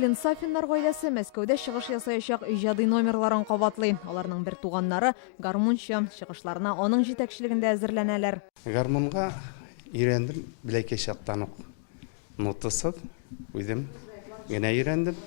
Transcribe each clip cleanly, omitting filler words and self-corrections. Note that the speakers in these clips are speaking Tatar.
Гайфуллин Сафиннар гаиләсе Мәскәүдә чыгыш ясаячак иҗади номерларын кабатлый. Аларның бер туганнары гармунчы, чыгышларына аның җитәкчелегендә әзерләнәләр. Гармунга өйрәндем, беләкәй чактан ук. Нотасы үзем генә өйрәндем.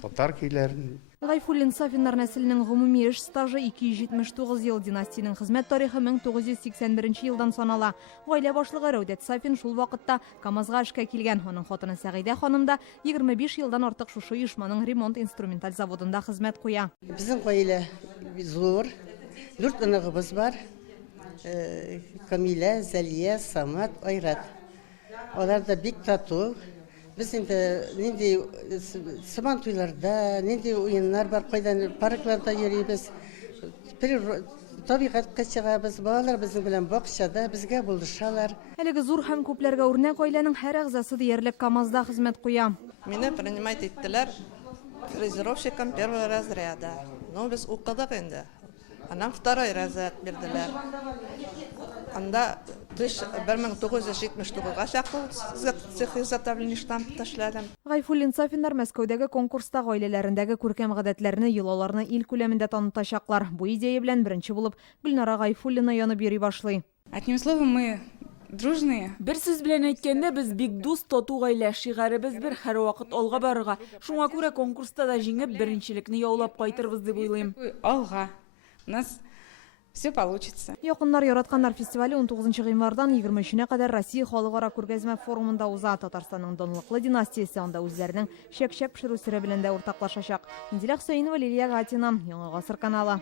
Татар көйләрен. Гайфуллин Сафиннар нәселенең гомуми эш стажы 279 ел, династиянең хезмәт тарихы 1981 елдан санала. Гаилә башлыгы Рәүдәт Сафин шул вакытта КАМАЗга эшкә килгән. Аның хатыны Сәгыйдә ханым да 25 елдан артык шушы оешманың ремонт инструменталь заводында хезмәт куя. Безнең гаилә зур, 4 оныгыбыз бар. Камилә, Зәлия, Самат, Айрат. Алар да бик тату. Biz nindi saban tuyllarda, nindi oyunlar var, kaydan parklarda yürüyoruz. Tabiatка чыгабыз, балалар безнең белән бакчада безгә булышалар. Әлеге зур һәм күпләргә үрнәк гаиләнең һәр әгъзасы диярлек КАМАЗда хезмәт куя. Мине принимать иттеләр фрезеровщиком первого разряда. Но без укыдык инде. Аннан второй разряд бирделәр. Анда 1979-га чаклы цех изготовления штампта эшләдем. Гайфуллин Сафиннар Мәскәүдәге конкурста гаиләләрендәге күркәм гадәтләрне, йолаларны ил күләмендә танытачаклар. Бу идея белән беренче булып Гөлнара Гайфуллина янып йөри башлый. Одним словом, мы дружные. Бер сүз белән әйткәндә, без бик дус, тату гаилә, шигарыбыз бер, һәр вакыт алга барырга. Шуңа күрә конкурста да җиңеп, беренчелекне яулап кайтырбыз дип уйлыйм. Алга. У нас все получится. Якыннар яратканнар фестивале 19 гыйнвардан 23-не кадәр Россия халыкара күргәзмә форумында уза. Татарстанның данлыклы династиясе анда үзләренең чәк-чәк пешерү сере белән дә уртаклашачак. Инзилә Хөсәенова, Лилия Гатина, Яңа гасыр каналы.